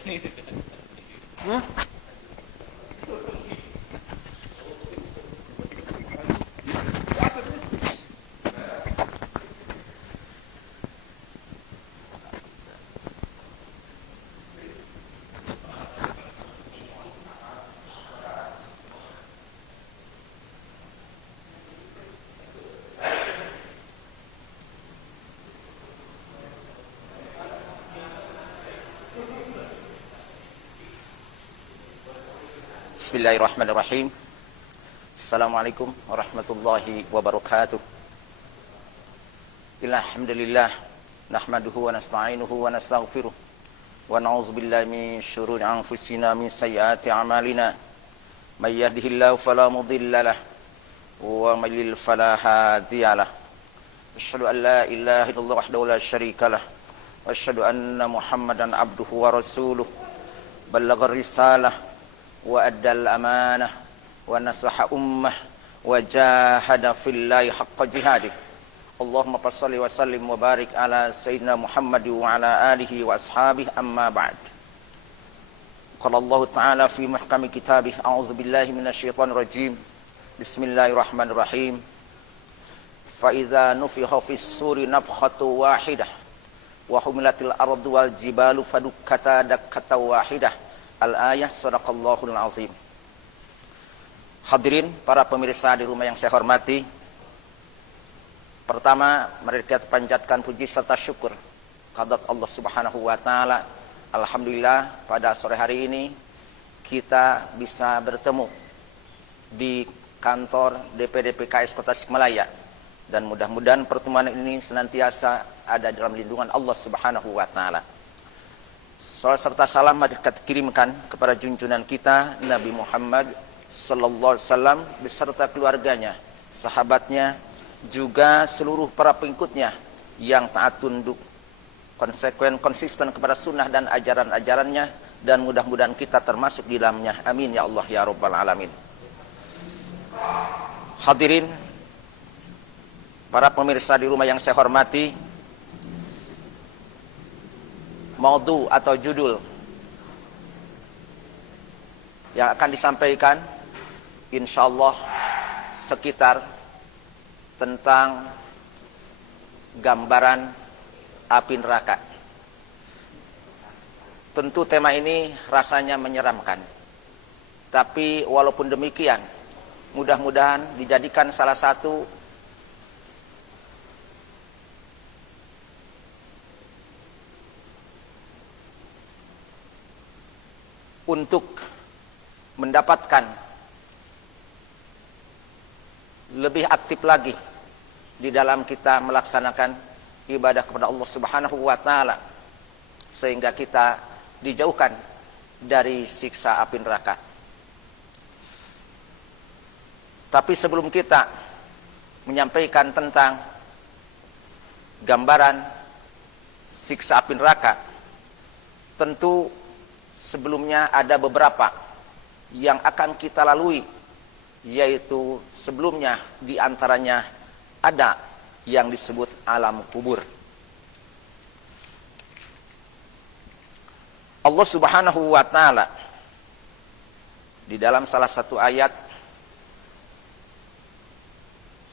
Hah? Bismillahirrahmanirrahim. Assalamualaikum warahmatullahi wabarakatuh. Alhamdulillah nahmaduhu wa nasta'inuhu wa nastaghfiruh wa na'udzubillahi min syururi anfusina min sayyiati a'malina. May yahdihillahu fala mudhillalah wa may yudlil fala hadiyalah. Asyhadu an la ilaha illallah wahdahu la syarikalah wa asyhadu anna Muhammadan abduhu wa rasuluh. Ballagha risalah wa addal amanah wa nasaha ummah wa jahada fillahi haqqa jihadih. Allahumma salli wa sallim wa barik ala sayyidina Muhammad wa ala alihi wa ashabihi, amma ba'd. Qala Allah ta'ala fi muhkami kitabih, a'udzu billahi minasyaitonir rajim. Bismillahirrahmanirrahim. Fa idza nufikha fis suri nafkhatu wahidah wa humilatil ardu wal jibalu fadukkata dakkatan wahidah. Al-ayah, sadaqallahul azim. Hadirin para pemirsa di rumah yang saya hormati, pertama mari kita panjatkan puji serta syukur kehadirat Allah Subhanahu wa taala. Alhamdulillah pada sore hari ini kita bisa bertemu di kantor DPD PKS Kota Tasikmalaya, dan mudah-mudahan pertemuan ini senantiasa ada dalam lindungan Allah Subhanahu wa taala. Salam serta salam mari kita kirimkan kepada junjungan kita Nabi Muhammad sallallahu alaihi wasallam beserta keluarganya, sahabatnya, juga seluruh para pengikutnya yang taat tunduk, konsekuen, konsisten kepada sunnah dan ajaran-ajarannya, dan mudah-mudahan kita termasuk di dalamnya. Amin ya Allah ya rabbal alamin. Hadirin para pemirsa di rumah yang saya hormati, maudhu atau judul yang akan disampaikan insyaallah sekitar tentang gambaran api neraka. Tentu tema ini rasanya menyeramkan, tapi walaupun demikian mudah-mudahan dijadikan salah satu untuk mendapatkan lebih aktif lagi di dalam kita melaksanakan ibadah kepada Allah Subhanahu wa taala, sehingga kita dijauhkan dari siksa api neraka. Tapi sebelum kita menyampaikan tentang gambaran siksa api neraka, tentu sebelumnya ada beberapa yang akan kita lalui, yaitu sebelumnya diantaranya ada yang disebut alam kubur. Allah Subhanahu wa taala di dalam salah satu ayat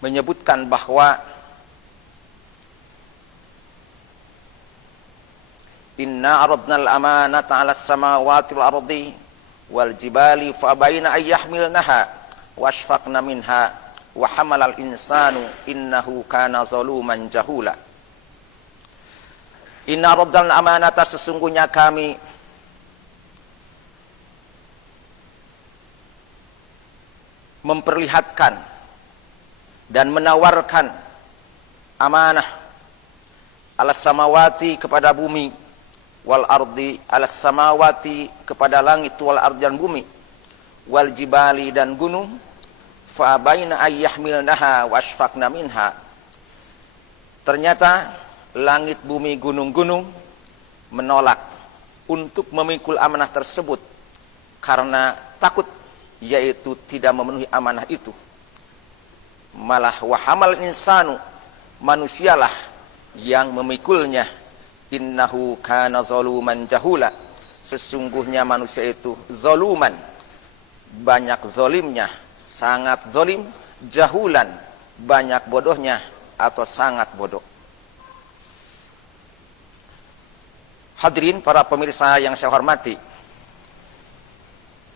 menyebutkan bahwa inna aradnal amanata 'alas samawati wal ardi wal jibali fa abaina ay yahmilnaha washfaqna minha wa hamalal insanu innahu kana zaluman jahula. Inna aradnal amanata, sesungguhnya kami memperlihatkan dan menawarkan amanah alas samawati kepada bumi, wal ardi alas samawati kepada langit, wal ardi dan bumi, wal jibali dan gunung, fa abaina ayyahmilnaha wa ashfaqna minha. Ternyata langit, bumi, gunung-gunung menolak untuk memikul amanah tersebut karena takut, yaitu tidak memenuhi amanah itu. Malah wahamal insanu, manusialah yang memikulnya. Innahu kana zaluman jahula, sesungguhnya manusia itu zaluman, banyak zalimnya, sangat zalim, jahulan, banyak bodohnya atau sangat bodoh. Hadirin para pemirsa yang saya hormati,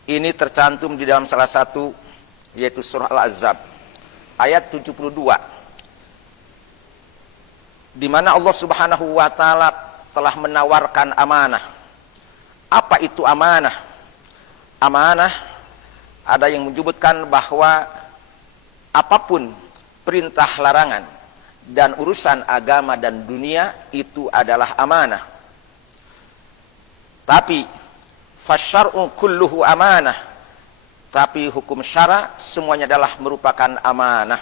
ini tercantum di dalam salah satu, yaitu surah Al-Ahzab ayat 72, di mana Allah Subhanahu wa taala telah menawarkan amanah. Apa itu amanah? Amanah, ada yang menyebutkan bahwa apapun perintah larangan dan urusan agama dan dunia itu adalah amanah. Tapi fasyar'u kulluhu amanah, tapi hukum syara semuanya adalah merupakan amanah.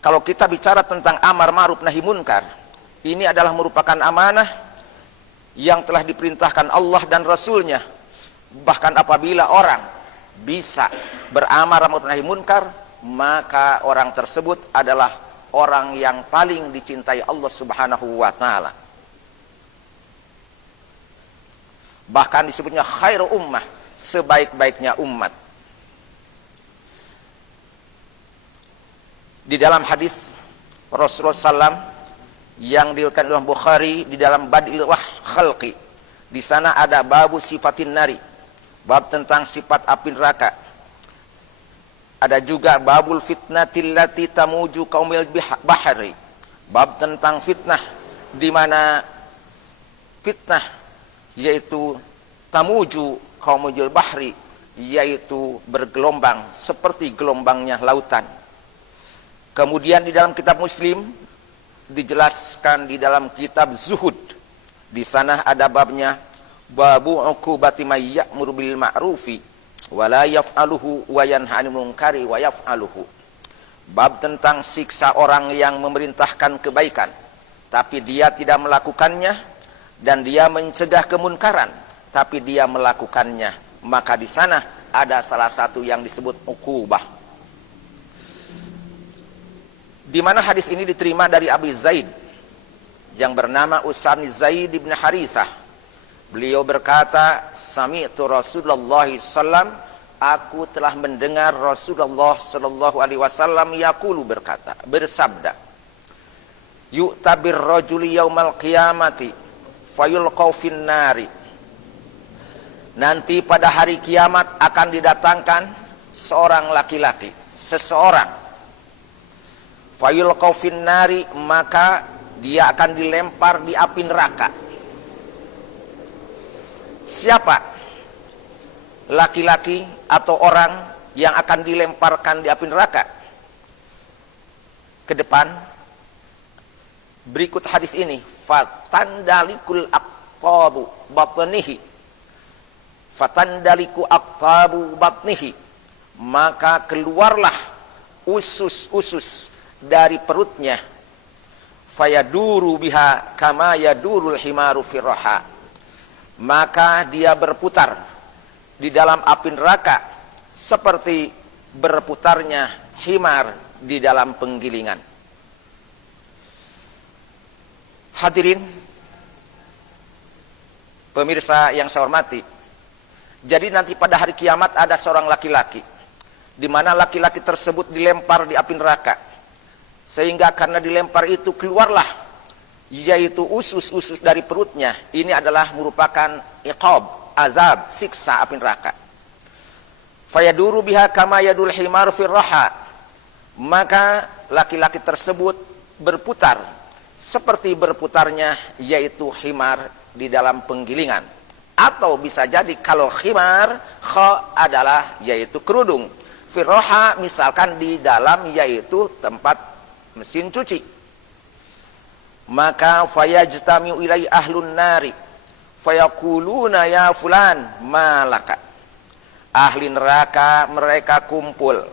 Kalau kita bicara tentang amar ma'ruf nahi munkar, ini adalah merupakan amanah yang telah diperintahkan Allah dan Rasulnya. Bahkan apabila orang bisa beramar ma'ruf nahi munkar, maka orang tersebut adalah orang yang paling dicintai Allah Subhanahu wa taala. Bahkan disebutnya khairu ummah, sebaik-baiknya umat. Di dalam hadis Rasulullah SAW yang diriwayatkan oleh Bukhari di dalam Badil Khalqi, di sana ada babu sifatin nari, bab tentang sifat api neraka. Ada juga babul fitnatil lati tamuju qaumil bahri, bab tentang fitnah, di mana fitnah yaitu tamuju qaumul bahri, yaitu bergelombang seperti gelombangnya lautan. Kemudian di dalam kitab Muslim dijelaskan di dalam kitab Zuhud, di sana ada babnya babu uqubati may ya'muru bil ma'rufi wa la yaf'aluhu wa yanha 'anil munkari wa yaf'aluhu. Bab tentang siksa orang yang memerintahkan kebaikan tapi dia tidak melakukannya, dan dia mencegah kemunkaran tapi dia melakukannya. Maka di sana ada salah satu yang disebut uqubah. Di mana hadis ini diterima dari Abi Zaid yang bernama Usama Zaid bin Harithah. Beliau berkata, sami'tu Rasulullah sallam, aku telah mendengar Rasulullah sallallahu alaihi wasallam yaqulu, berkata, bersabda, yu'tabir rajuli yaumal qiyamati fayulqaw finnari. Nanti pada hari kiamat akan didatangkan seorang laki-laki, seseorang, fayulqaw finnari, maka dia akan dilempar di api neraka. Siapa laki-laki atau orang yang akan dilemparkan di api neraka? Ke depan berikut hadis ini, fatandalikul aqtabu batnihi, fatandaliku aqtabu batnihi, maka keluarlah usus-usus dari perutnya, fayaduru biha kama yadurul himaru firraha, maka dia berputar di dalam api neraka seperti berputarnya himar di dalam penggilingan. Hadirin pemirsa yang saya hormati, jadi nanti pada hari kiamat ada seorang laki-laki, di mana laki-laki tersebut dilempar di api neraka, sehingga karena dilempar itu keluarlah yaitu usus-usus dari perutnya. Ini adalah merupakan iqab, azab, siksa api neraka. Fayaduru biha kama yadul himar firraha, maka laki-laki tersebut berputar seperti berputarnya yaitu himar di dalam penggilingan. Atau bisa jadi kalau himar, kha adalah yaitu kerudung, firraha misalkan di dalam yaitu tempat mesin cuci. Maka fayajtami'u ilai ahlun nari fayaquluna ya fulan malaka. Ahli neraka mereka kumpul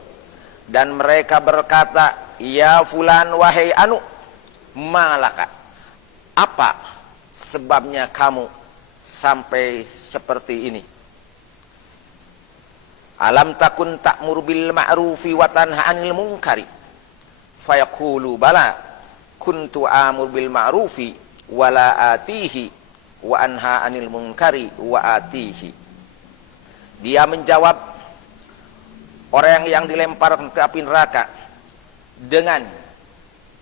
dan mereka berkata, ya fulan, wahai anu, malaka, apa sebabnya kamu sampai seperti ini? Alam takun ta'mur bil ma'rufi wa tanha 'anil munkari? Fayaqulu bala kuntu amur bil ma'rufi wala atihi wa anha 'anil munkari wa atihi. Dia menjawab orang yang dilempar ke api neraka dengan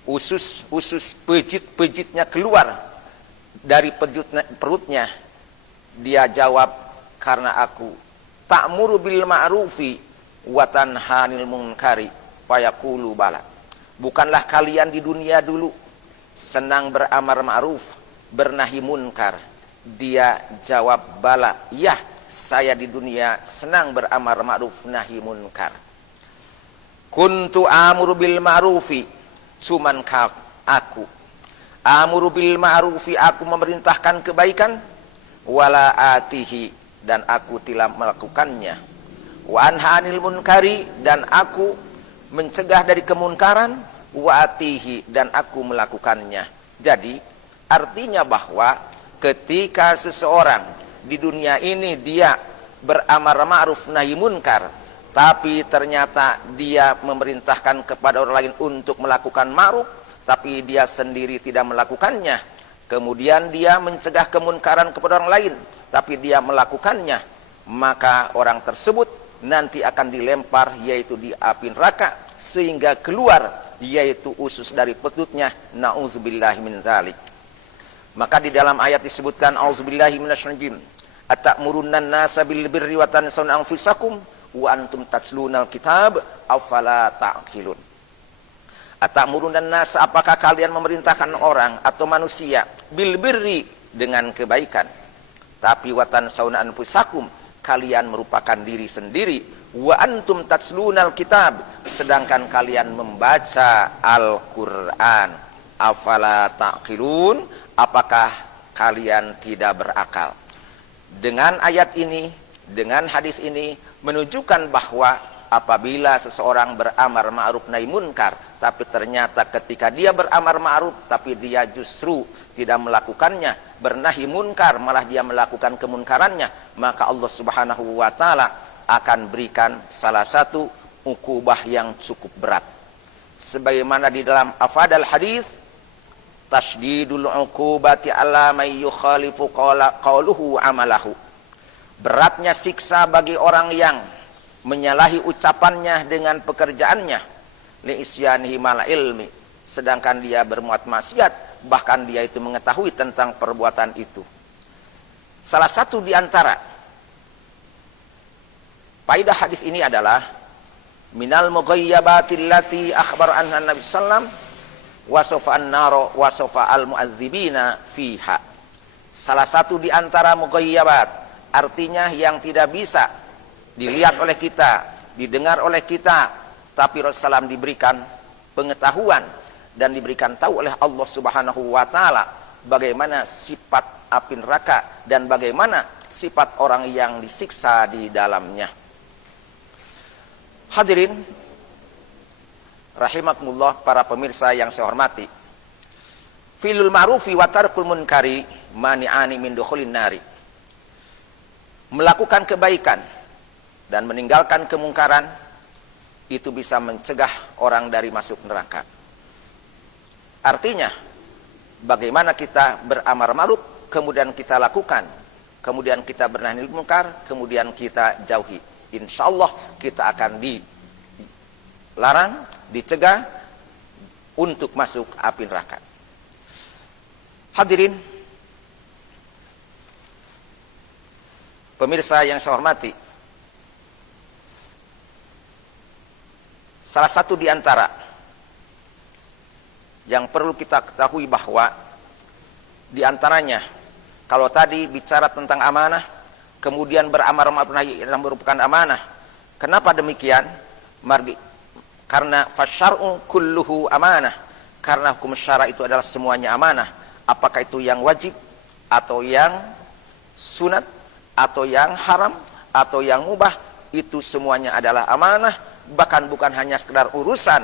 usus pejit-pejitnya keluar dari perutnya. Dia jawab, karena aku ta'muru bil ma'rufi wa tanha 'anil munkari fayaqulu bala. Bukanlah kalian di dunia dulu senang beramar ma'ruf, bernahi munkar? Dia jawab, bala, ya, saya di dunia senang beramar ma'ruf nahi munkar. Kuntu amuru bil ma'rufi, cuman aku amuru bil ma'rufi, aku memerintahkan kebaikan, wala atihi, dan aku tidak melakukannya, wa anha 'anil munkari, dan aku mencegah dari kemunkaran, wa atihi, dan aku melakukannya. Jadi artinya bahwa ketika seseorang di dunia ini dia beramar ma'ruf nahi munkar, tapi ternyata dia memerintahkan kepada orang lain untuk melakukan ma'ruf, tapi dia sendiri tidak melakukannya, kemudian dia mencegah kemunkaran kepada orang lain, tapi dia melakukannya, maka orang tersebut nanti akan dilempar, yaitu di api neraka, sehingga keluar yaitu usus dari perutnya. Na'udzubillahi min dzalik. Maka di dalam ayat disebutkan, auzubillahi minasyaitonir rajim, atamurunnan nasa bil birri wa tansawna anfusakum wa antum tatlunal kitab afala ta'qilun. Atamurunnan nasa, apakah kalian memerintahkan orang atau manusia, bil birri, dengan kebaikan, tapi wa tansawna anfusakum, kalian merupakan diri sendiri, wa antum tatslunal kitab, sedangkan kalian membaca Al-Qur'an, afala taqilun, apakah kalian tidak berakal? Dengan ayat ini, dengan hadis ini menunjukkan bahwa apabila seseorang beramar ma'ruf nahi munkar, tapi ternyata ketika dia beramar ma'ruf tapi dia justru tidak melakukannya, bernahi munkar malah dia melakukan kemunkarannya, maka Allah Subhanahu wa taala akan berikan salah satu ukubah yang cukup berat. Sebagaimana di dalam afadal hadis, tasydidul uqubati ala may yukhalifu qauluhu amalahu. Beratnya siksa bagi orang yang menyalahi ucapannya dengan pekerjaannya, li isyanihi mal ilmi, sedangkan dia berbuat maksiat, bahkan dia itu mengetahui tentang perbuatan itu. Salah satu di antara faedah hadis ini adalah minal mughayyabatil lati akhbar anha Nabi sallam wasofa an-naro wasofa al-mu'adzibina fiha. Salah satu di antara mughayyabat, artinya yang tidak bisa dilihat oleh kita, didengar oleh kita, tapi Rasulullah diberikan pengetahuan dan diberikan tahu oleh Allah Subhanahu wa taala bagaimana sifat api neraka dan bagaimana sifat orang yang disiksa di dalamnya. Hadirin rahimakumullah, para pemirsa yang saya hormati, filul ma'rufi wa tarkul munkari mani'ani min dukhulin nari. Melakukan kebaikan dan meninggalkan kemungkaran itu bisa mencegah orang dari masuk neraka. Artinya, bagaimana kita beramar ma'ruf, kemudian kita lakukan, kemudian kita bernahi munkar, kemudian kita jauhi. Insyaallah kita akan dilarang, dicegah untuk masuk api neraka. Hadirin pemirsa yang saya hormati, salah satu di antara yang perlu kita ketahui bahwa di antaranya, kalau tadi bicara tentang amanah, kemudian beramar ma'ruf nahi yang merupakan amanah. Kenapa demikian? Karena fasyar'u kulluhu amanah. Karena hukum syara itu adalah semuanya amanah. Apakah itu yang wajib, atau yang sunat, atau yang haram, atau yang mubah, itu semuanya adalah amanah. Bahkan bukan hanya sekedar urusan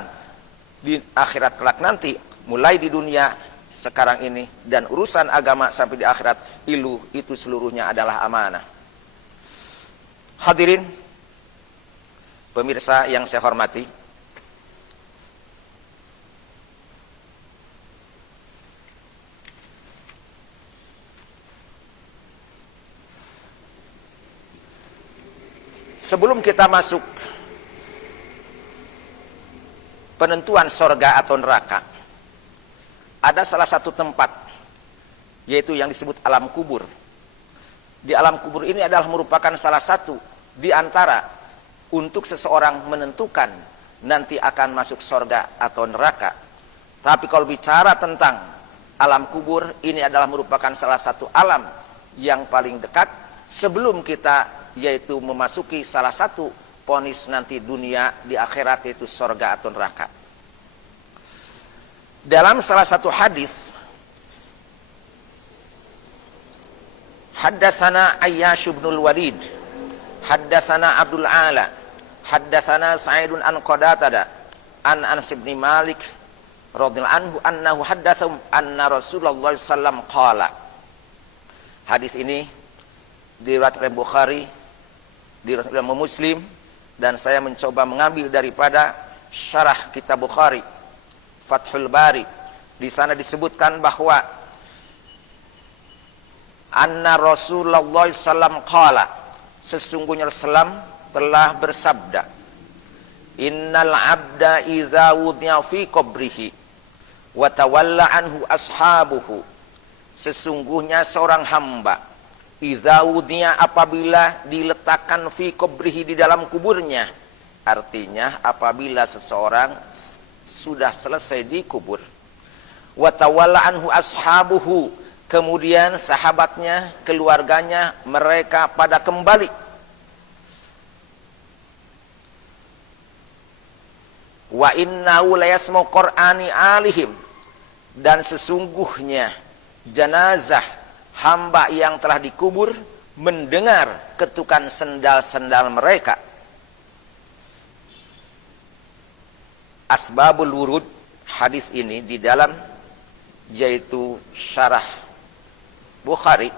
di akhirat kelak nanti, mulai di dunia sekarang ini, dan urusan agama sampai di akhirat, itu seluruhnya adalah amanah. Hadirin pemirsa yang saya hormati, sebelum kita masuk penentuan surga atau neraka, ada salah satu tempat, yaitu yang disebut alam kubur. Di alam kubur ini adalah merupakan salah satu di antara untuk seseorang menentukan nanti akan masuk surga atau neraka. Tapi kalau bicara tentang alam kubur, ini adalah merupakan salah satu alam yang paling dekat sebelum kita, yaitu memasuki salah satu vonis nanti dunia di akhirat, yaitu surga atau neraka. Dalam salah satu hadis, haddatsana Ayyash bin Walid, haddatsana Abdul Ala, haddatsana Sa'idun an Qadatada an Anas bin Malik radhiyallahu anhu annahu haddatsahum anna Rasulullah sallallahu qala. Hadis ini diriwayatkan oleh Bukhari, diriwayatkan oleh Muslim, dan saya mencoba mengambil daripada syarah kitab Bukhari Fathul Bari. Di sana disebutkan bahwa anna Rasulullah sallallahu qala, sesungguhnya Rasulullah telah bersabda, innal abda idza wudi'a fi qabrihi wa tawalla anhu ashabuhu, sesungguhnya seorang hamba idza wudi'a, apabila diletakkan fi qabrihi, di dalam kuburnya, artinya apabila seseorang sudah selesai dikubur, wa tawalla anhu ashabuhu, kemudian sahabatnya, keluarganya, mereka pada kembali, wa innahu la yasma'u qur'ani alihim, dan sesungguhnya jenazah hamba yang telah dikubur mendengar ketukan sendal-sendal mereka. Asbabul wurud hadis ini di dalam, yaitu syarah Bukhari,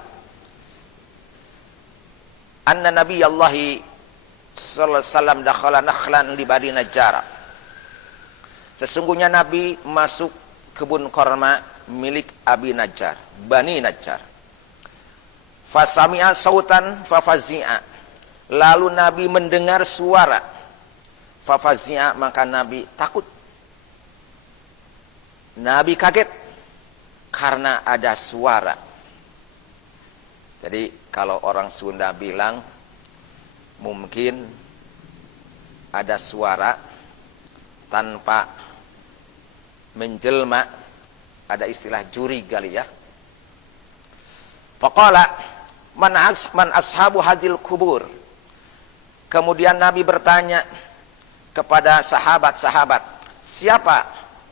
anna nabiyallahi sallallahu alaihi wasallam dakhala nakhlan li Bani Najjar, sesungguhnya Nabi masuk kebun korma milik Abi Najjar, Bani Najjar. Fasami'a sautan fafazi'a, lalu Nabi mendengar suara. Fafazi'a, maka Nabi takut, Nabi kaget karena ada suara. Jadi kalau orang Sunda bilang mungkin ada suara tanpa menjelma, ada istilah juri kali ya. Faqala man ashabu hadil kubur, kemudian Nabi bertanya kepada sahabat-sahabat, siapa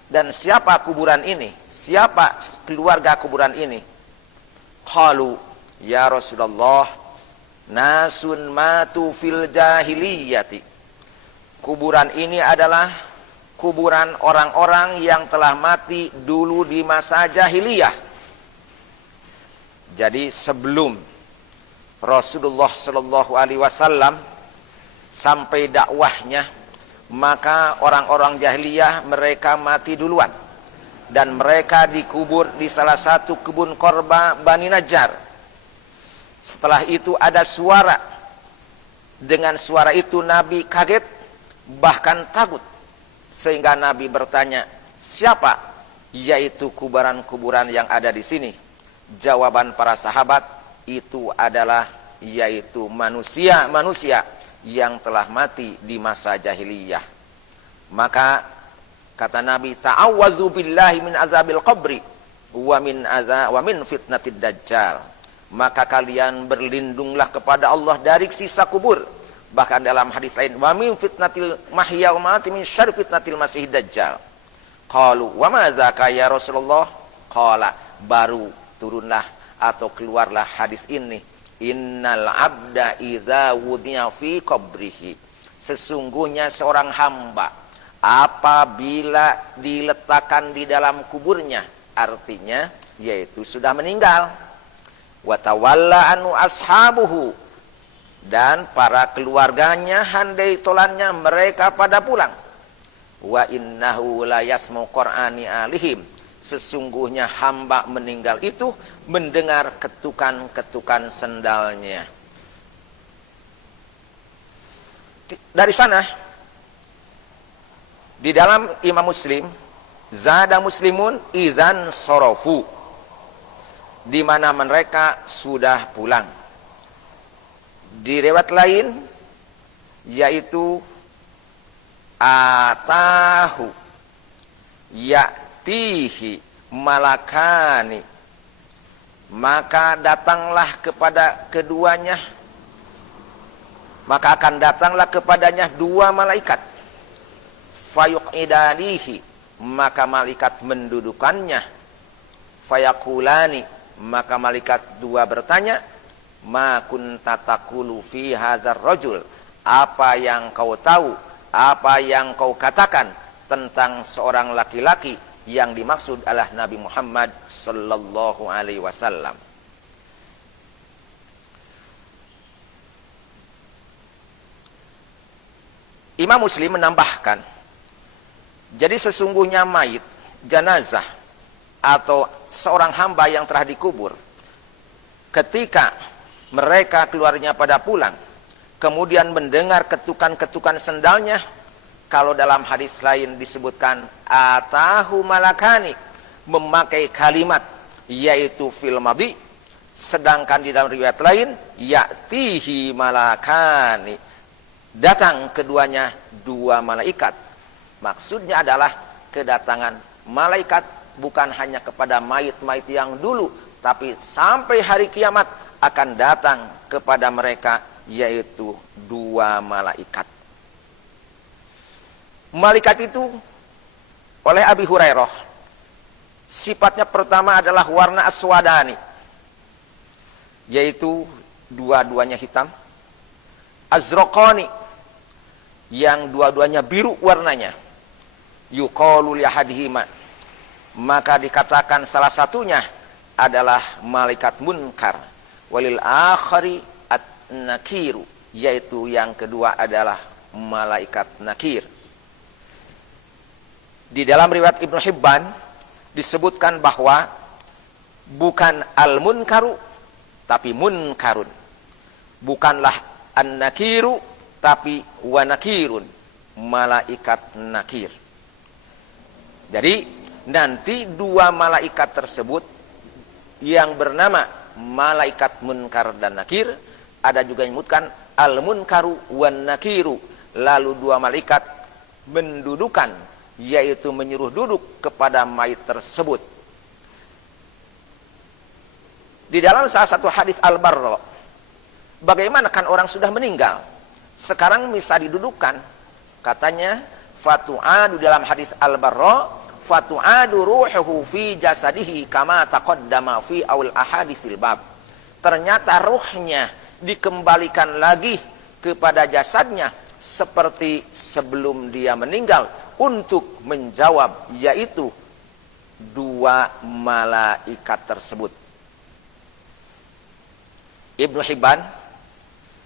dan siapa kuburan ini, siapa keluarga kuburan ini? Qalu ya Rasulullah, nasun matu fil jahiliyati, kuburan ini adalah kuburan orang-orang yang telah mati dulu di masa jahiliyah. Jadi sebelum Rasulullah sallallahu alaihi wasallam sampai dakwahnya, maka orang-orang jahiliyah mereka mati duluan, dan mereka dikubur di salah satu kebun korma Bani Najjar. Setelah itu ada suara. Dengan suara itu Nabi kaget, bahkan takut, sehingga Nabi bertanya, siapa yaitu kuburan-kuburan yang ada di sini? Jawaban para sahabat, itu adalah yaitu manusia-manusia yang telah mati di masa jahiliyah. Maka kata Nabi, ta'awwazu billahi min azabil qabri wa min fitnatid dajjal, maka kalian berlindunglah kepada Allah dari siksa kubur. Bahkan dalam hadis lain, wa min fitnatil mahya wa mamati min syarri fitnatil masihid dajjal. Qalu wa ma dzaka ya Rasulullah? Qala, baru turunlah atau keluarlah hadis ini, innal abda idza wudi'a fi qabrihi, sesungguhnya seorang hamba apabila diletakkan di dalam kuburnya, artinya yaitu sudah meninggal, wa tawalla anu ashabuhu, dan para keluarganya handai tolannya mereka pada pulang, wa innahu la yasmu qur'ani alihim, sesungguhnya hamba meninggal itu mendengar ketukan-ketukan sendalnya. Dari sana di dalam Imam Muslim, zada muslimun idzan sorofu, di mana mereka sudah pulang. Di riwayat lain yaitu atahu ya'tihi malakani, maka datanglah kepada keduanya, maka akan datanglah kepadanya dua malaikat. Fayuqidanihi, maka malaikat mendudukannya. Fayakulani, maka malaikat dua bertanya, ma kunta taqulu fi hadzal rajul, apa yang kau tahu, apa yang kau katakan tentang seorang laki-laki yang dimaksud adalah Nabi Muhammad sallallahu alaihi wasallam. Imam Muslim menambahkan, jadi sesungguhnya mayit, jenazah atau seorang hamba yang telah dikubur, ketika mereka keluarnya pada pulang, kemudian mendengar ketukan-ketukan sendalnya, kalau dalam hadis lain disebutkan atahu malakani, memakai kalimat yaitu fil madhi, sedangkan di dalam riwayat lain ya'tihi malakani, datang keduanya dua malaikat. Maksudnya adalah kedatangan malaikat bukan hanya kepada mayit-mayit yang dulu, tapi sampai hari kiamat akan datang kepada mereka, yaitu dua malaikat. Malaikat itu oleh Abi Hurairah sifatnya pertama adalah warna aswadani, yaitu dua-duanya hitam. Azraqani, yang dua-duanya biru warnanya. Yuqalu li ahadihima, maka dikatakan salah satunya adalah malaikat munkar, walil akhari at-nakiru, yaitu yang kedua adalah malaikat nakir. Di dalam riwayat Ibnu Hibban disebutkan bahwa bukan al-munkaru tapi munkarun, bukanlah an-nakiru tapi wa nakirun, malaikat nakir. Jadi nanti dua malaikat tersebut yang bernama malaikat munkar dan nakir, ada juga yang menyebutkan al-munkaru wan nakiru, lalu dua malaikat mendudukan, yaitu menyuruh duduk kepada mayit tersebut. Di dalam salah satu hadis Al-Barra, bagaimana kan orang sudah meninggal sekarang bisa didudukkan, katanya fatu'adu, dalam hadis Al-Barra, fatu'adu ruhuhu fi jasadihi kama taqaddama fi awal ahaditsil bab. Ternyata ruhnya dikembalikan lagi kepada jasadnya seperti sebelum dia meninggal, untuk menjawab yaitu dua malaikat tersebut. Ibnu Hibban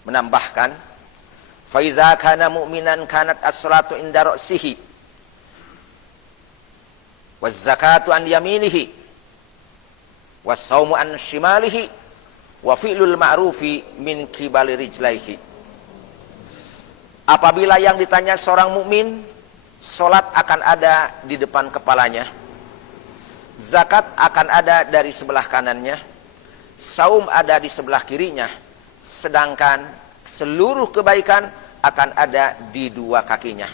menambahkan, fa idza kana mu'minan kanat as-salatu inda ra'sihi waz zakatu an yaminihi was shaumu an shimalihi wa fi'lul ma'rufi min qibali rijlaihi. Apabila yang ditanya seorang mukmin, salat akan ada di depan kepalanya, zakat akan ada dari sebelah kanannya, saum ada di sebelah kirinya, sedangkan seluruh kebaikan akan ada di dua kakinya.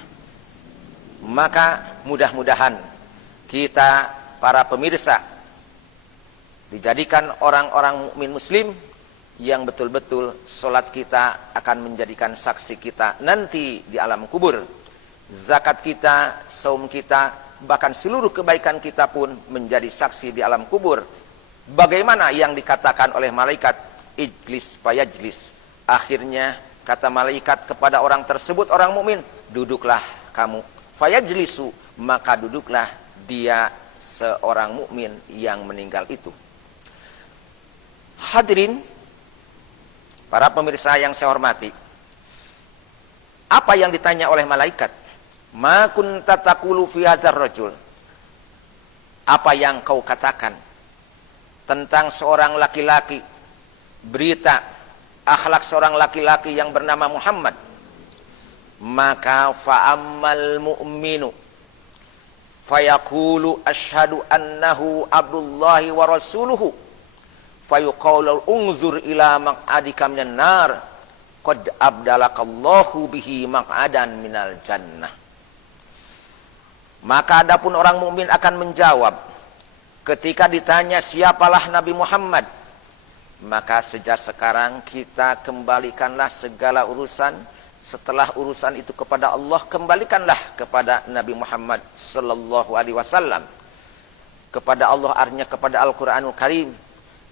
Maka mudah-mudahan kita para pemirsa dijadikan orang-orang mukmin muslim yang betul-betul salat kita akan menjadikan saksi kita nanti di alam kubur. Zakat kita, saum kita, bahkan seluruh kebaikan kita pun menjadi saksi di alam kubur. Bagaimana yang dikatakan oleh malaikat, ijlis fayajlis. Akhirnya kata malaikat kepada orang tersebut, orang mukmin, duduklah kamu. Fayajlisu, maka duduklah dia, seorang mukmin yang meninggal itu. Hadirin para pemirsa yang saya hormati, apa yang ditanya oleh malaikat? Ma kunta taqulu fi hadzal rajul, apa yang kau katakan tentang seorang laki-laki, berita akhlak seorang laki-laki yang bernama Muhammad. Maka fa'ammal mu'minu fayaqulu asyhadu annahu abdullahi wa rasuluhu fayuqalu unzur ila maq'adika minan nar qad abdalakallahu bihi maq'adan minal jannah. Maka adapun orang mukmin akan menjawab ketika ditanya siapalah Nabi Muhammad, maka sejak sekarang kita kembalikanlah segala urusan. Setelah urusan itu kepada Allah, kembalikanlah kepada Nabi Muhammad sallallahu alaihi wasallam. Kepada Allah artinya kepada Al-Qur'anul Karim,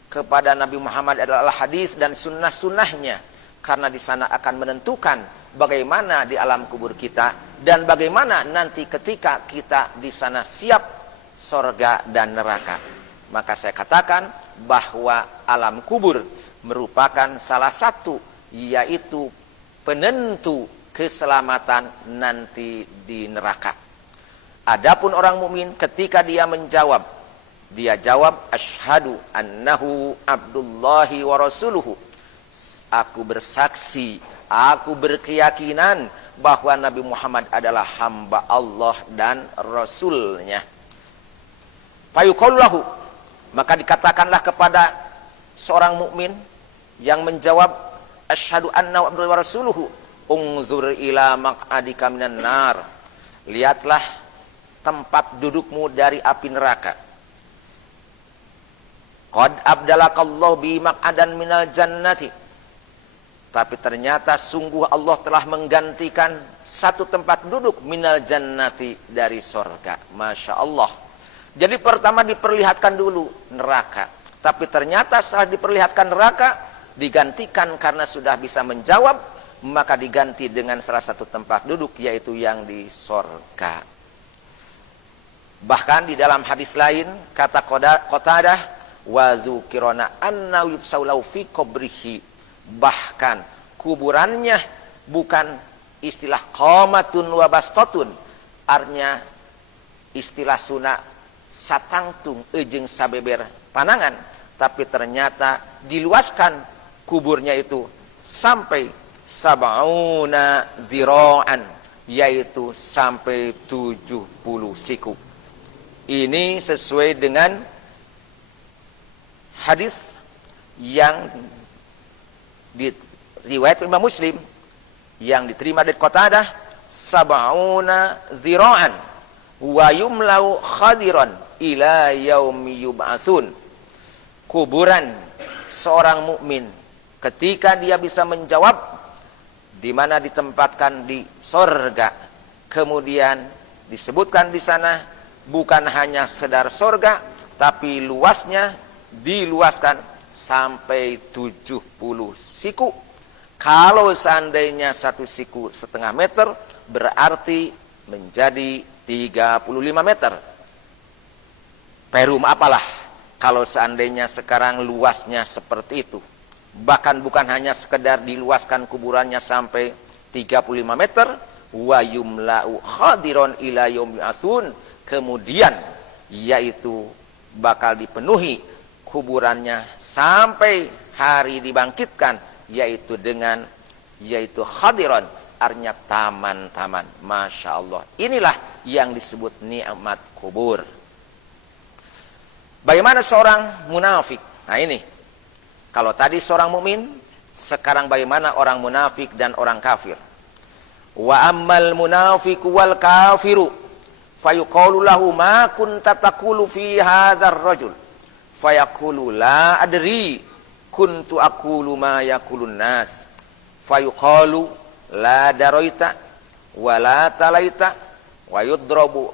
kepada Nabi Muhammad adalah hadis dan sunnah-sunnahnya, karena di sana akan menentukan bagaimana di alam kubur kita dan bagaimana nanti ketika kita di sana siap surga dan neraka. Maka saya katakan bahwa alam kubur merupakan salah satu, yaitu penentu keselamatan nanti di neraka. Adapun orang mukmin ketika dia menjawab, dia jawab asyhadu annahu abdullahi wa rasuluhu. Aku bersaksi, aku berkeyakinan bahwa Nabi Muhammad adalah hamba Allah dan Rasulnya. Fayuqallahu, maka dikatakanlah kepada seorang mukmin yang menjawab asyhadu annahu abdullahi wa rasuluhu, unzur ila maq'adika minan nar. Lihatlah tempat dudukmu dari api neraka. Qad abdalakallahu bi maq'adan minal jannati. Tapi ternyata sungguh Allah telah menggantikan satu tempat duduk minal jannati, dari surga. Masya Allah. Jadi pertama diperlihatkan dulu neraka. Tapi ternyata setelah diperlihatkan neraka, digantikan karena sudah bisa menjawab, maka diganti dengan salah satu tempat duduk, yaitu yang di surga. Bahkan di dalam hadis lain kata Qatadah, wa dzukirana anna yubsaulau fi qabrihi, bahkan kuburannya bukan istilah qamatun wa bastatun, artinya istilah Sunda satangtung ejeng sabeber panangan, tapi ternyata diluaskan kuburnya itu sampai sab'una dzira'an, yaitu sampai 70 siku. Ini sesuai dengan hadis yang diriwayat Imam Muslim yang diterima dari Qatadah, sab'una dzira'an wa yumlau khadiran ila yaumi yub'atsun. Kuburan seorang mukmin ketika dia bisa menjawab, di mana ditempatkan di surga. Kemudian disebutkan di sana bukan hanya sekedar surga, tapi luasnya diluaskan sampai 70 siku. Kalau seandainya satu siku setengah meter, berarti menjadi 35 meter. Perum apalah kalau seandainya sekarang luasnya seperti itu. Bahkan bukan hanya sekedar diluaskan kuburannya sampai 35 meter, wa yumla'u khadiron ila yaumi yub'atsun, kemudian yaitu bakal dipenuhi kuburannya sampai hari dibangkitkan, yaitu dengan khadiron, artinya taman-taman. Masya Allah, inilah yang disebut nikmat kubur. Bagaimana seorang munafik? Nah ini, kalau tadi seorang mukmin, sekarang bagaimana orang munafik dan orang kafir? Wa ammal munafiqu wal kafiru fayuqalu lahu ma kunta taqulu fi hadzal rajul fayaqulu la adri kuntu aqulu ma yaqulun nas fayuqalu la daraita wa la talaita wa yudrabu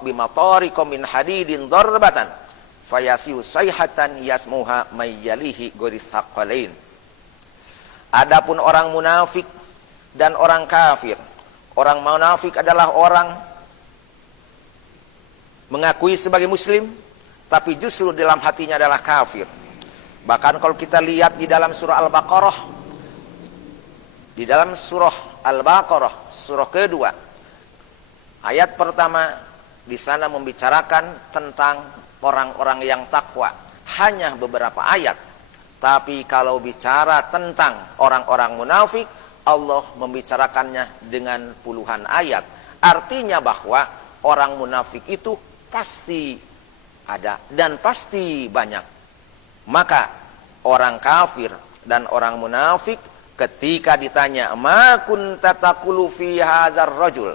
bimatariqin min hadidin darbatan fayasiu sayhatan yasmuha mayyalihi gorisaqalain. Adapun orang munafik dan orang kafir, orang munafik adalah orang mengakui sebagai muslim, tapi justru dalam hatinya adalah kafir. Bahkan kalau kita lihat di dalam surah Al-Baqarah, di dalam surah Al-Baqarah, surah kedua, ayat pertama, di sana membicarakan tentang orang-orang yang takwa. Hanya beberapa ayat. Tapi kalau bicara tentang orang-orang munafik, Allah membicarakannya dengan puluhan ayat. Artinya bahwa orang munafik itu pasti ada dan pasti banyak. Maka orang kafir dan orang munafik ketika ditanya, "Ma kunta taqulu fi hadzal rajul?"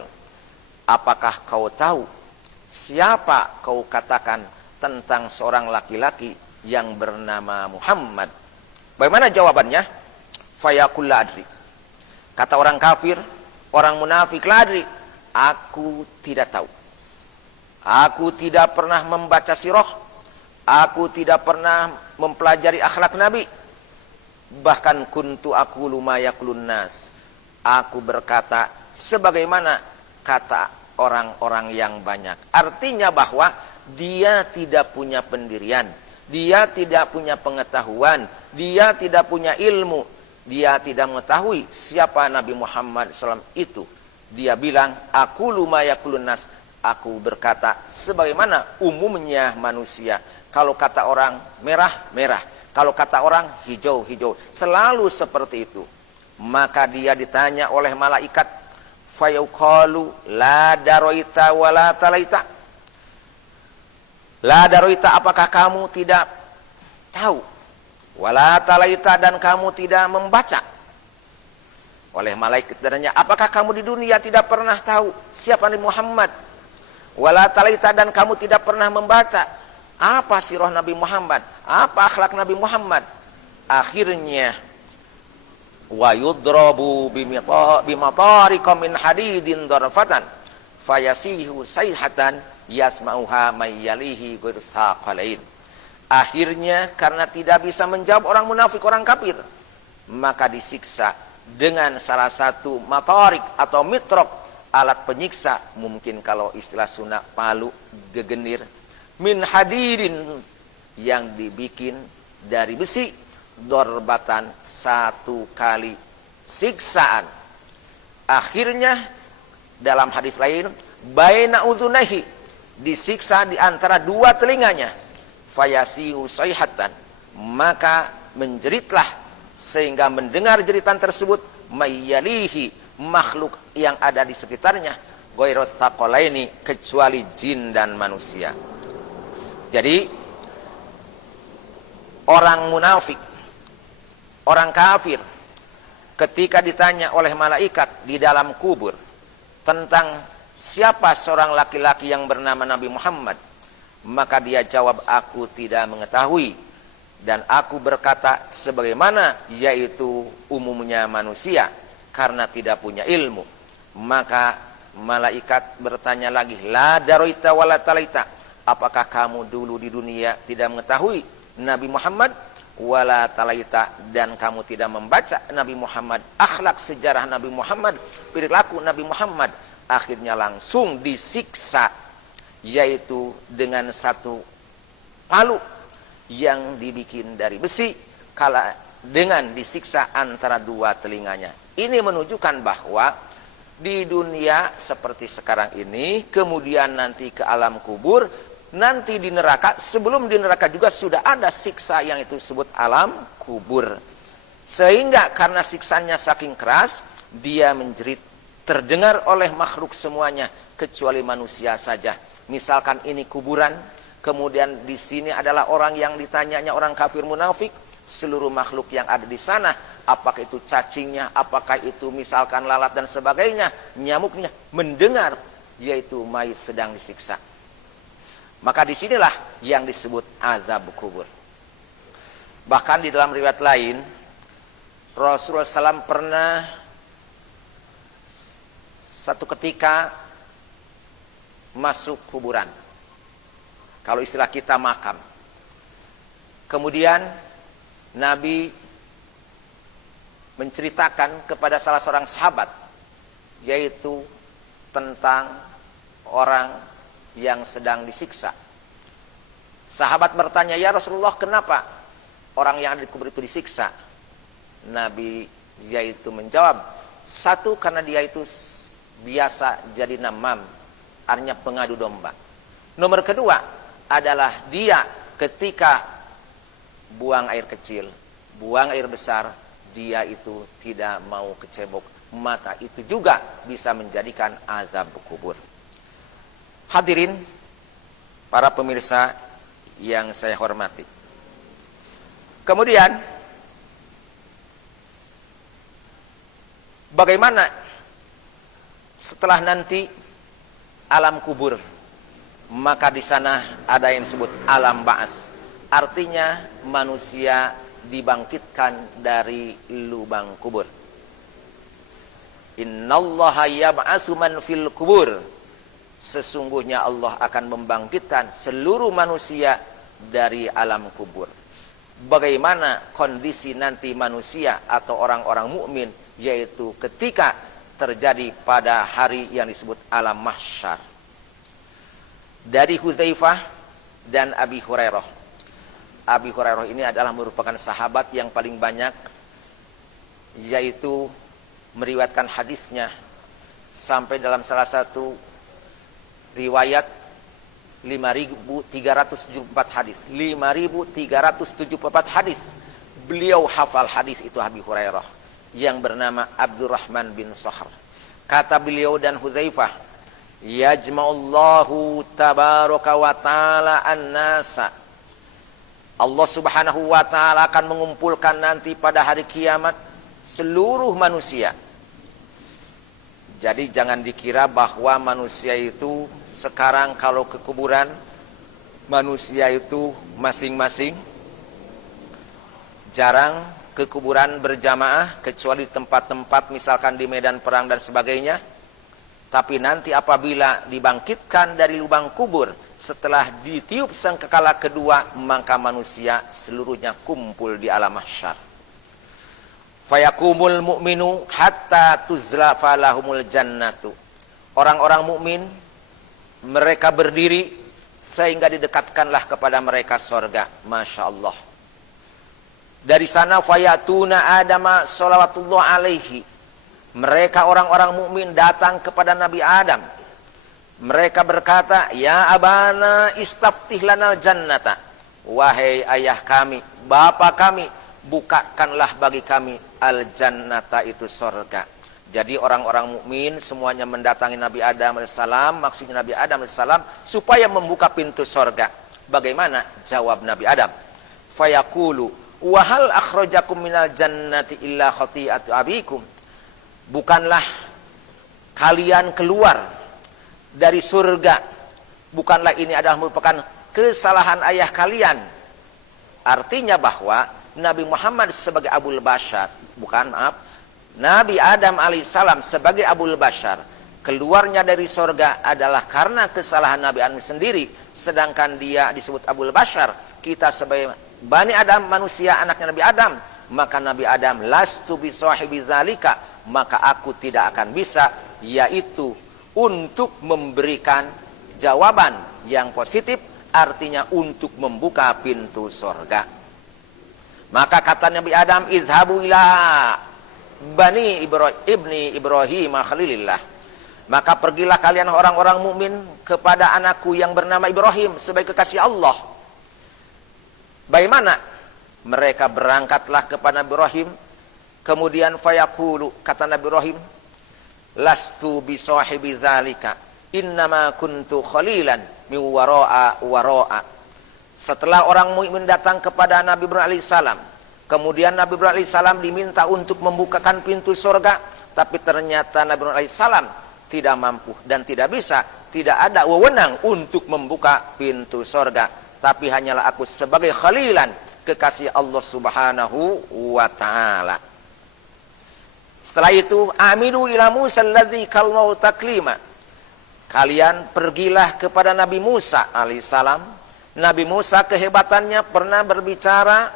Apakah kau tahu siapa kau katakan tentang seorang laki-laki yang bernama Muhammad? Bagaimana jawabannya? Fayaqul la adri. Kata orang kafir, orang munafik, la adri, aku tidak tahu. Aku tidak pernah membaca sirah. Aku tidak pernah mempelajari akhlak Nabi. Bahkan kuntu aqulu ma yaqulun nas. Aku berkata sebagaimana kata orang-orang yang banyak. Artinya bahwa dia tidak punya pendirian, dia tidak punya pengetahuan, dia tidak punya ilmu, dia tidak mengetahui siapa Nabi Muhammad SAW itu. Dia bilang, aqulu ma yaqulun nas. Aku berkata sebagaimana umumnya manusia. Kalau kata orang merah, merah. Kalau kata orang hijau, hijau. Selalu seperti itu. Maka dia ditanya oleh malaikat, fayuqalu la daroita wa la talaita. La daroita, apakah kamu tidak tahu? Wala talaita, dan kamu tidak membaca. Oleh malaikat ditanya, apakah kamu di dunia tidak pernah tahu siapa Nabi Muhammad? Wala talaita, dan kamu tidak pernah membaca apa sirah Nabi Muhammad, apa akhlak Nabi Muhammad. Akhirnya wa yudrabu bimatariqa min hadidin darfatan fayasihu sayhatan yasma'uha may yalihi ghairu thaqalain. Akhirnya karena tidak bisa menjawab orang munafik, orang kafir, maka disiksa dengan salah satu matarik atau mitrok, alat penyiksa, mungkin kalau istilah Sunda palu, gegenir, min hadirin, yang dibikin dari besi, dorbatan, satu kali siksaan. Akhirnya dalam hadis lain, baina udhunaihi, disiksa di antara dua telinganya, fayasihu sayhatan, maka menjeritlah sehingga mendengar jeritan tersebut mayyalihi, makhluk yang ada di sekitarnya, ghairu tsaqalaini, kecuali jin dan manusia. Jadi orang munafik, orang kafir, ketika ditanya oleh malaikat di dalam kubur tentang siapa seorang laki-laki yang bernama Nabi Muhammad, maka dia jawab, aku tidak mengetahui, dan aku berkata sebagaimana yaitu umumnya manusia, karena tidak punya ilmu. Maka malaikat bertanya lagi, la daroita wala talaita, apakah kamu dulu di dunia tidak mengetahui Nabi Muhammad? Wala talaita, dan kamu tidak membaca Nabi Muhammad, akhlak sejarah Nabi Muhammad, perilaku Nabi Muhammad. Akhirnya langsung disiksa, yaitu dengan satu palu yang dibikin dari besi, kala dengan disiksa antara dua telinganya. Ini menunjukkan bahwa di dunia seperti sekarang ini, kemudian nanti ke alam kubur, nanti di neraka, sebelum di neraka juga sudah ada siksa yang itu disebut alam kubur. Sehingga karena siksanya saking keras, dia menjerit, terdengar oleh makhluk semuanya kecuali manusia saja. Misalkan ini kuburan, kemudian di sini adalah orang yang ditanyanya orang kafir munafik, seluruh makhluk yang ada di sana, apakah itu cacingnya, apakah itu misalkan lalat dan sebagainya, nyamuknya, mendengar yaitu mayit sedang disiksa. Maka disinilah yang disebut azab kubur. Bahkan di dalam riwayat lain, Rasulullah SAW pernah satu ketika masuk kuburan. Kalau istilah kita makam. Kemudian Nabi menceritakan kepada salah seorang sahabat, yaitu tentang orang yang sedang disiksa. Sahabat bertanya, ya Rasulullah, kenapa orang yang ada di kubur itu disiksa? Nabi yaitu menjawab, satu, karena dia itu biasa jadi namam, artinya pengadu domba. Nomor kedua adalah dia ketika buang air kecil, buang air besar, dia itu tidak mau kecebok, maka itu juga bisa menjadikan azab kubur. Hadirin para pemirsa yang saya hormati. Kemudian bagaimana setelah nanti alam kubur? Maka di sana ada yang disebut alam ba'ats. Artinya manusia dibangkitkan dari lubang kubur. Innallaha yab'atsu man fil kubur. Sesungguhnya Allah akan membangkitkan seluruh manusia dari alam kubur. Bagaimana kondisi nanti manusia atau orang-orang mukmin, yaitu ketika terjadi pada hari yang disebut alam mahsyar. Dari Hudzaifah dan Abi Hurairah. Abi Hurairah ini adalah merupakan sahabat yang paling banyak, yaitu meriwayatkan hadisnya sampai dalam salah satu riwayat 5.374 hadis. 5.374 hadis. Beliau hafal hadis itu Abi Hurairah yang bernama Abdurrahman bin Sahr. Kata beliau dan Hudzaifah, yajma'ullahu tabaraka wa ta'ala an-nasa. Allah subhanahu wa ta'ala akan mengumpulkan nanti pada hari kiamat seluruh manusia. Jadi jangan dikira bahwa manusia itu sekarang kalau ke kuburan, manusia itu masing-masing jarang ke kuburan berjamaah, kecuali tempat-tempat misalkan di medan perang dan sebagainya. Tapi nanti apabila dibangkitkan dari lubang kubur, setelah ditiup sangkakala kedua, maka manusia seluruhnya kumpul di alam mahsyar. Fayakumul mu'minu hatta tuzlafa lahumul jannatu. Orang-orang mukmin mereka berdiri sehingga didekatkanlah kepada mereka surga. Masya Allah. Dari sana fayatuna Adama sholawatullah alaihi. Mereka orang-orang mukmin datang kepada Nabi Adam. Mereka berkata, ya abana istaftih lanal jannata. Wahai ayah kami, bapak kami, bukakanlah bagi kami al jannata, itu surga. Jadi orang-orang mukmin semuanya mendatangi Nabi Adam alaihissalam, maksudnya Nabi Adam alaihissalam supaya membuka pintu surga. Bagaimana jawab Nabi Adam? Fayaqulu wa hal akhrajakum minal jannati illa khati'atu abikum. Bukanlah kalian keluar dari surga, bukanlah ini adalah merupakan kesalahan ayah kalian. Artinya bahwa Nabi Muhammad sebagai Abul Bashar, Nabi Adam alaihissalam sebagai Abul Bashar, keluarnya dari surga adalah karena kesalahan Nabi Adam sendiri. Sedangkan dia disebut Abul Bashar, kita sebagai Bani Adam, manusia anaknya Nabi Adam, maka Nabi Adam lastu bisahibi zalika, maka aku tidak akan bisa, yaitu untuk memberikan jawaban yang positif, artinya untuk membuka pintu surga. Maka kata Nabi Adam, idhabu ila bani ibni Ibrahim khalilillah. Maka pergilah kalian orang-orang mukmin kepada anakku yang bernama Ibrahim sebagai kekasih Allah. Bagaimana? Mereka berangkatlah kepada Nabi Ibrahim. Kemudian fayaqulu, kata Nabi Ibrahim, lastu bisahibi dzalika, innama kuntu khalilan min wara'a. Setelah orang mukmin datang kepada Nabi Ibrahim alaihissalam, kemudian Nabi Ibrahim alaihissalam diminta untuk membukakan pintu surga, tapi ternyata Nabi Ibrahim alaihissalam tidak mampu dan tidak bisa, tidak ada wewenang untuk membuka pintu surga, tapi hanyalah aku sebagai khalilan, kekasih Allah subhanahu wa ta'ala. Setelah itu, amilu ila Musa alladzi kalmau taklima. Kalian pergilah kepada Nabi Musa alaihissalam. Nabi Musa kehebatannya pernah berbicara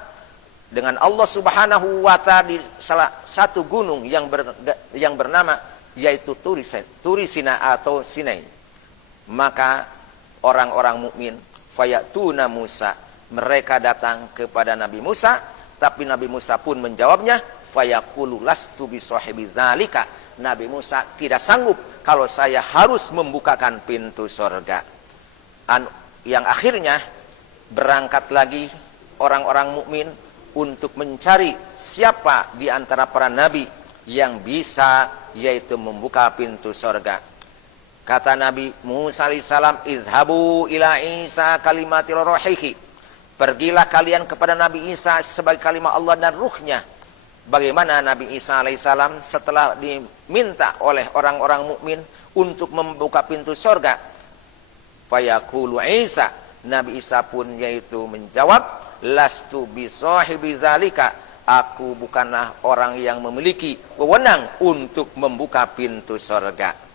dengan Allah subhanahu wa ta'ala di salah satu gunung yang bernama, yaitu Turisina atau Sinai. Maka orang-orang mukmin fayatuna Musa, mereka datang kepada Nabi Musa, tapi Nabi Musa pun menjawabnya, fayaqulu lastu bisahibi dzalika. Nabi Musa tidak sanggup kalau saya harus membukakan pintu surga. Yang akhirnya berangkat lagi orang-orang mukmin untuk mencari siapa di antara para nabi yang bisa yaitu membuka pintu surga. Kata Nabi Musa alaihissalam, "Idhabu ila Isa kalimatir rohihi." Pergilah kalian kepada Nabi Isa sebagai kalimat Allah dan ruhnya. Bagaimana Nabi Isa alaihissalam setelah diminta oleh orang-orang mukmin untuk membuka pintu surga? Fayaqulu Isa, Nabi Isa pun yaitu menjawab, "Lastu bisahibi zalika." Aku bukanlah orang yang memiliki wewenang untuk membuka pintu surga.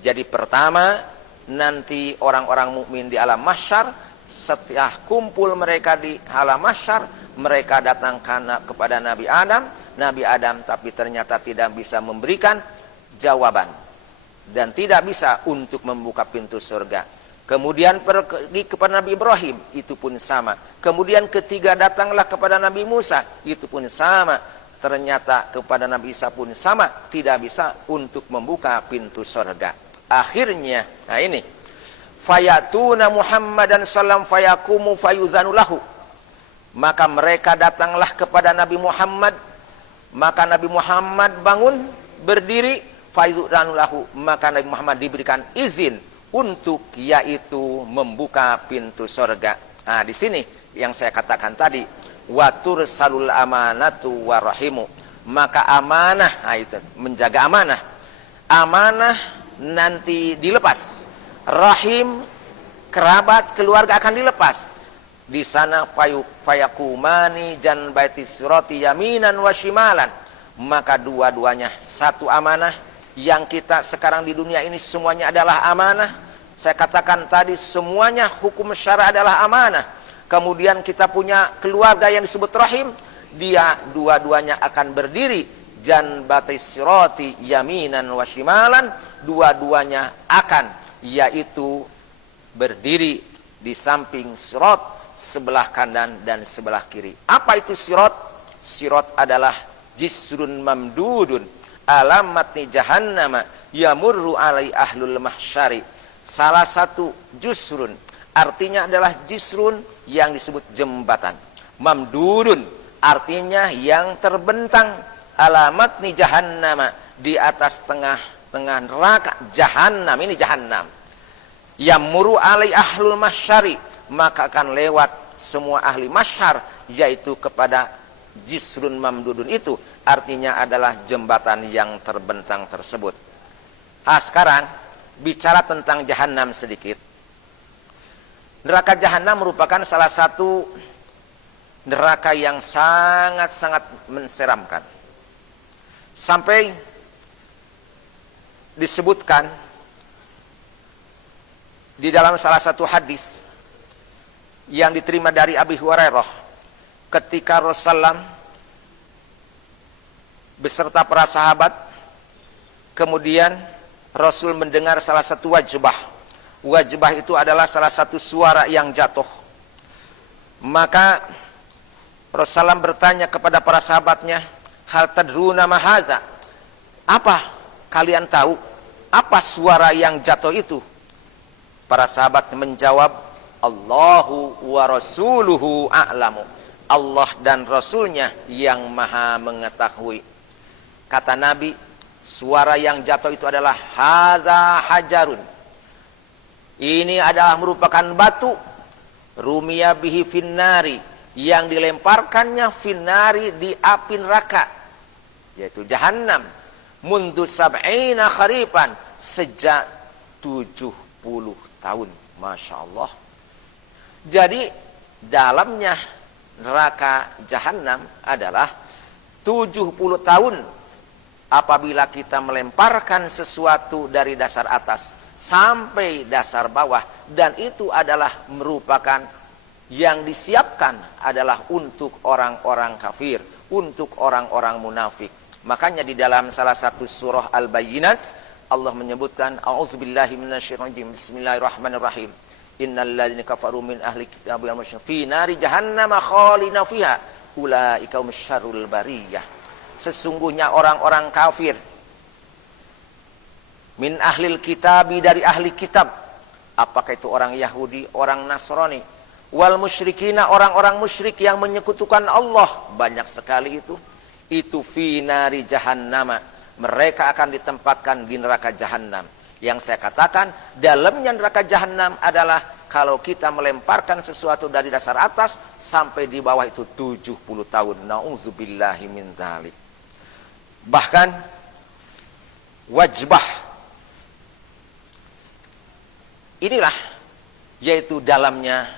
Jadi pertama, nanti orang-orang mukmin di alam mahsyar, setelah kumpul mereka di alam mahsyar, mereka datang kepada Nabi Adam. Nabi Adam tapi ternyata tidak bisa memberikan jawaban dan tidak bisa untuk membuka pintu surga. Kemudian pergi kepada Nabi Ibrahim, itu pun sama. Kemudian ketiga datanglah kepada Nabi Musa, itu pun sama. Ternyata kepada Nabi Isa pun sama, tidak bisa untuk membuka pintu surga. Akhirnya, nah ini, fayatuna Muhammadan sallam fayakumu fayuzanu lahu. Maka mereka datanglah kepada Nabi Muhammad, maka Nabi Muhammad bangun, berdiri, fayuzanu lahu, maka Nabi Muhammad diberikan izin untuk yaitu membuka pintu surga. Nah, di sini yang saya katakan tadi, watur salul amanatu warahimu. Maka amanah, nah itu menjaga amanah. Amanah nanti dilepas. Rahim, kerabat, keluarga akan dilepas. Di sana fayakumani jan baiti surati yaminan wa shimalan. Maka dua-duanya satu amanah. Yang kita sekarang di dunia ini semuanya adalah amanah. Saya katakan tadi semuanya hukum syara adalah amanah. Kemudian kita punya keluarga yang disebut rahim. Dia dua-duanya akan berdiri jan batis sirati yaminan wa shimalan. Dua-duanya akan yaitu berdiri di samping sirat, sebelah kanan dan sebelah kiri. Apa itu sirat? Sirat adalah jisrun mamdudun alamatni jahannama yamurru alai ahlul mahsyari. Salah satu jusrun artinya adalah jisrun yang disebut jembatan. Mamdudun artinya yang terbentang, alamatni jahannama di atas tengah neraka jahannam. Ini jahannam. Yamuru alai ahlul mahsyari, maka akan lewat semua ahli mahsyar yaitu kepada jisrun mamdudun itu, artinya adalah jembatan yang terbentang tersebut. Sekarang bicara tentang jahannam sedikit. Neraka jahannam merupakan salah satu neraka yang sangat-sangat menseramkan. Sampai disebutkan di dalam salah satu hadis yang diterima dari Abi Hurairah, ketika Rasulullah beserta para sahabat, kemudian Rasul mendengar salah satu wajbah. Wajbah itu adalah salah satu suara yang jatuh. Maka Rasulullah bertanya kepada para sahabatnya, hal tadruna ma hadza? Apa kalian tahu apa suara yang jatuh itu? Para sahabat menjawab, Allahu wa rasuluhu a'lamu. Allah dan Rasulnya yang maha mengetahui. Kata Nabi, suara yang jatuh itu adalah hadza hajarun. Ini adalah merupakan batu rumiya bihi finnari, yang dilemparkannya finnari di api neraka, yaitu jahannam, mundu sab'ina kharifan, sejak 70 tahun. Masya Allah. Jadi dalamnya neraka jahannam adalah 70 tahun apabila kita melemparkan sesuatu dari dasar atas sampai dasar bawah, dan itu adalah merupakan yang disiapkan adalah untuk orang-orang kafir, untuk orang-orang munafik. Makanya di dalam salah satu surah Al-Bayyinat Allah menyebutkan, a'udzubillahi minasyaitonir rajim, bismillahirrahmanirrahim, innal ladzina kafaru min ahli kitab wal musyrikin fi nari jahannam khalina fiha ulaika hum syarrul bariyah. Sesungguhnya orang-orang kafir min ahlil kitabi, dari ahli kitab, apakah itu orang Yahudi, orang Nasrani, wal musyrikina, orang-orang musyrik yang menyekutukan Allah, banyak sekali itu fi nari jahannam, mereka akan ditempatkan di neraka jahanam. Yang saya katakan, dalamnya neraka jahanam adalah kalau kita melemparkan sesuatu dari dasar atas sampai di bawah itu 70 tahun. Nauzubillahi min dzalik. Bahkan wajbah, inilah yaitu dalamnya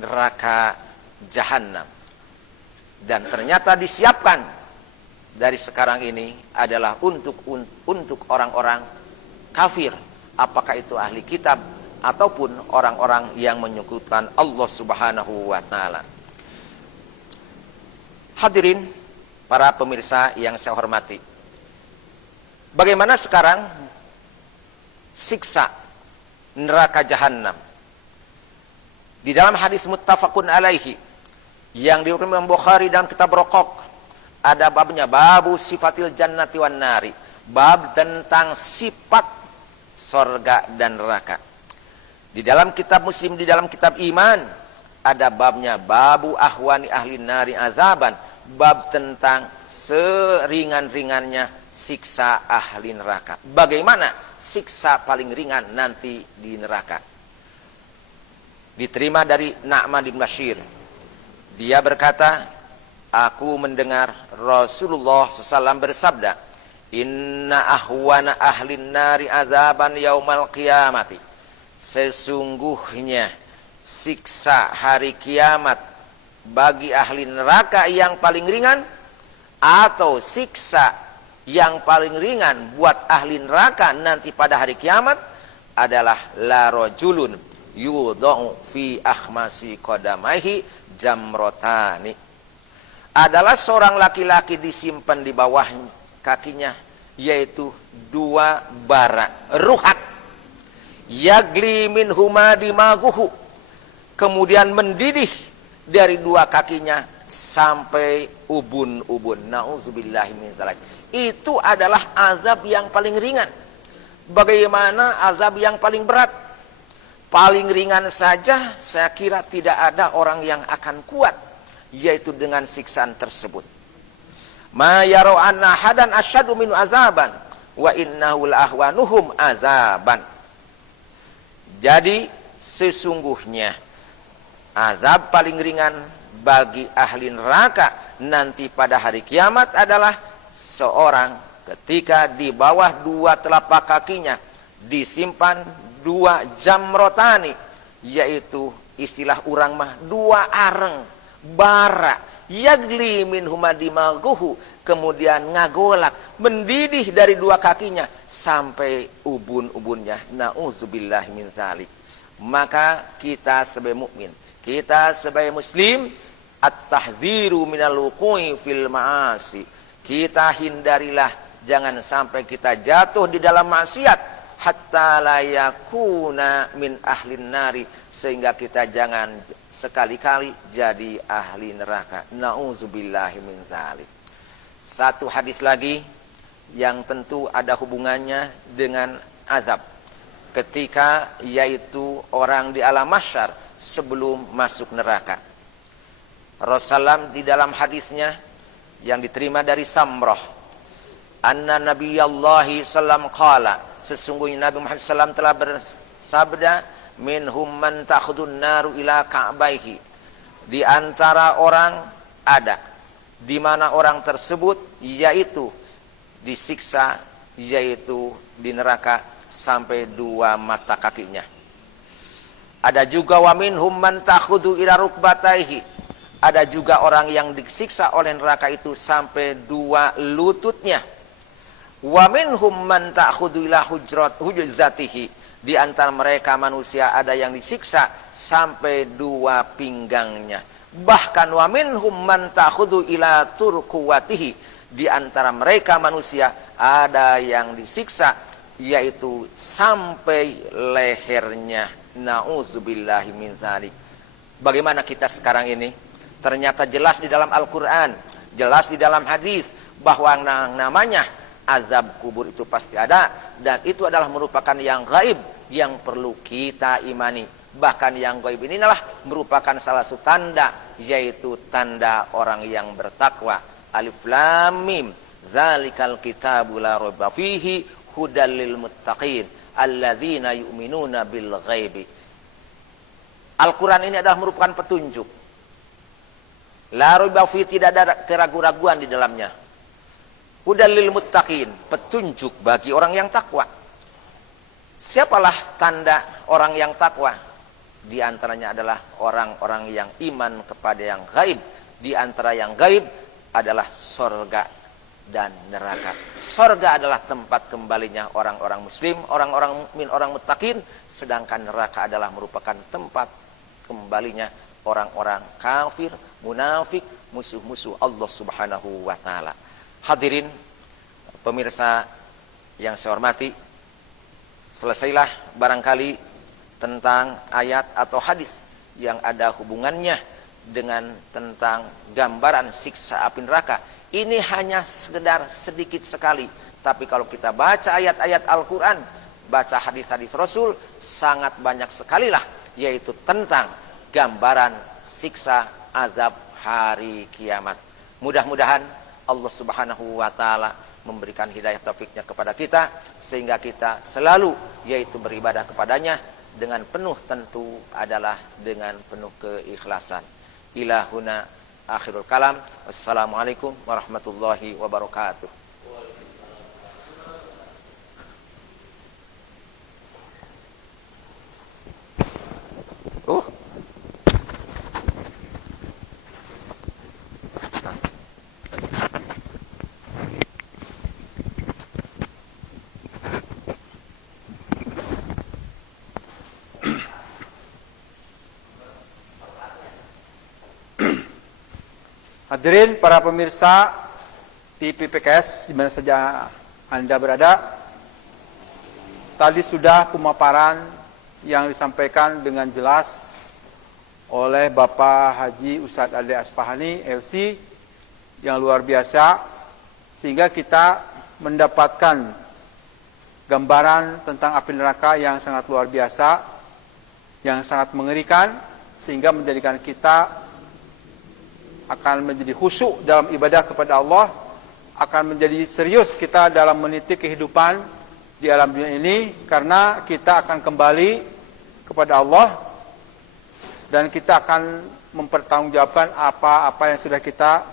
neraka jahanam. Dan ternyata disiapkan dari sekarang ini adalah untuk orang-orang kafir, apakah itu ahli kitab ataupun orang-orang yang menyekutukan Allah Subhanahu wa taala. Hadirin para pemirsa yang saya hormati, bagaimana sekarang siksa neraka jahanam? Di dalam hadis muttafaqun alaihi yang diriwayatkan Imam Bukhari dalam kitab Raqaq, ada babnya, babu sifatil jannati wan nari, bab tentang sifat surga dan neraka. Di dalam kitab Muslim, di dalam kitab Iman, ada babnya, babu ahwani ahli nari azaban, bab tentang seringan-ringannya siksa ahli neraka. Bagaimana siksa paling ringan nanti di neraka? Diterima dari Nu'man bin Bashir. Dia berkata, aku mendengar Rasulullah SAW bersabda, inna ahwana ahlin nari azaban yaumal qiyamati, sesungguhnya siksa hari kiamat bagi ahli neraka yang paling ringan, atau siksa yang paling ringan buat ahli neraka nanti pada hari kiamat adalah la rajulun yudau fi akhmasi qadamaihi jamrotani, adalah seorang laki-laki disimpan di bawah kakinya yaitu 2 bara ruhat, yagli min huma dimaguhu, kemudian mendidih dari 2 kakinya sampai ubun-ubun. Nauzubillahi min dzalik. Itu adalah azab yang paling ringan. Bagaimana azab yang paling berat? Paling ringan saja saya kira tidak ada orang yang akan kuat yaitu dengan siksaan tersebut. Ma yaro anna hadan asyadu minu azaban wa innahu ahwanuhum azaban. Jadi sesungguhnya azab paling ringan bagi ahli neraka nanti pada hari kiamat adalah seorang ketika di bawah 2 telapak kakinya disimpan 2 jamrotani, yaitu istilah urang mah 2 areng bara, yagli min huma dimaguhu, kemudian ngagolak mendidih dari 2 kakinya sampai ubun-ubunnya. Nauzubillah min dzalik. Maka kita sebagai mukmin, kita sebagai muslim, at-tahdziru minal wuqu'i fil ma'asi, kita hindarilah jangan sampai kita jatuh di dalam maksiat, hatta la yakuna min ahlin nari, sehingga kita jangan sekali-kali jadi ahli neraka. Nauzubillahi min dzalik. Satu hadis lagi yang tentu ada hubungannya dengan azab ketika, yaitu orang di alam mahsyar sebelum masuk neraka. Rasulullah di dalam hadisnya yang diterima dari Samrah, anna nabiyallahi sallam qala, sesungguhnya Nabi Muhammad sallam telah bersabda, minhum man takhudun naru ila ka'baihi, di antara orang ada di mana orang tersebut yaitu disiksa yaitu di neraka sampai 2 mata kakinya. Ada juga wa minhum man takhudu ila rukbataihi, ada juga orang yang disiksa oleh neraka itu sampai 2 lututnya. Wa minhum man ta'khudhu ila hujzatihi, di antara mereka manusia ada yang disiksa sampai 2 pinggangnya. Bahkan wa minhum man ta'khudhu ila turquwatihi, di antara mereka manusia ada yang disiksa yaitu sampai lehernya. Nauzubillahi min dzalik. Bagaimana kita sekarang ini? Ternyata jelas di dalam Al-Qur'an, jelas di dalam hadis bahwa namanya azab kubur itu pasti ada, dan itu adalah merupakan yang gaib yang perlu kita imani. Bahkan yang gaib inilah merupakan salah satu tanda, yaitu tanda orang yang bertakwa. Alif lam mim, dzalikal kitabu la raiba fihi hudal lil muttaqin alladzina yu'minuna bil ghaibi. Al-Quran ini adalah merupakan petunjuk. La raiba fihi, tidak ada keraguan-raguan di dalamnya. Hudal lil muttaqin, petunjuk bagi orang yang takwa. Siapalah tanda orang yang takwa? Di antaranya adalah orang-orang yang iman kepada yang gaib. Di antara yang gaib adalah sorga dan neraka. Sorga adalah tempat kembalinya orang-orang muslim, orang-orang mukmin, orang muttaqin. Sedangkan neraka adalah merupakan tempat kembalinya orang-orang kafir, munafik, musuh-musuh Allah subhanahu wa ta'ala. Hadirin pemirsa yang saya hormati, selesailah barangkali tentang ayat atau hadis yang ada hubungannya dengan tentang gambaran siksa api neraka. Ini hanya sekedar sedikit sekali, tapi kalau kita baca ayat-ayat Al-Quran, baca hadis-hadis Rasul, sangat banyak sekali lah, yaitu tentang gambaran siksa azab hari kiamat. Mudah-mudahan Allah subhanahu wa ta'ala memberikan hidayah taufiknya kepada kita, sehingga kita selalu yaitu beribadah kepadanya dengan penuh, tentu adalah dengan penuh keikhlasan. Ilahuna akhirul kalam. Wassalamualaikum warahmatullahi wabarakatuh. Hadirin para pemirsa TV PKS di mana saja Anda berada, tadi sudah pemaparan yang disampaikan dengan jelas oleh Bapak Haji Ustadz Ade Aspahani LC yang luar biasa, sehingga kita mendapatkan gambaran tentang api neraka yang sangat luar biasa, yang sangat mengerikan, sehingga menjadikan kita akan menjadi khusyuk dalam ibadah kepada Allah, akan menjadi serius kita dalam meniti kehidupan di alam dunia ini, karena kita akan kembali kepada Allah dan kita akan mempertanggungjawabkan apa-apa yang sudah kita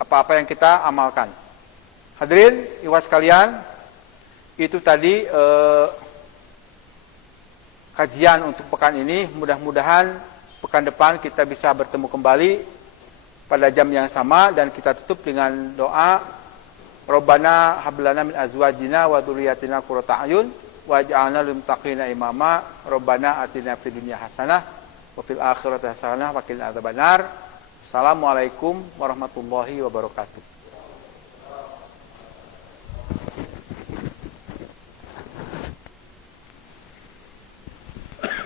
apa-apa yang kita amalkan. Hadirin ikhwas sekalian, itu tadi kajian untuk pekan ini. Mudah-mudahan pekan depan kita bisa bertemu kembali pada jam yang sama, dan kita tutup dengan doa Rabbana hablana min azwajina wa dzurriyyatina qurrata a'yun waj'alna lil muttaqina imama. Rabbana atina fid dunya hasanah wa fil akhirati hasanah wa qina adzabannar. Assalamualaikum warahmatullahi wabarakatuh.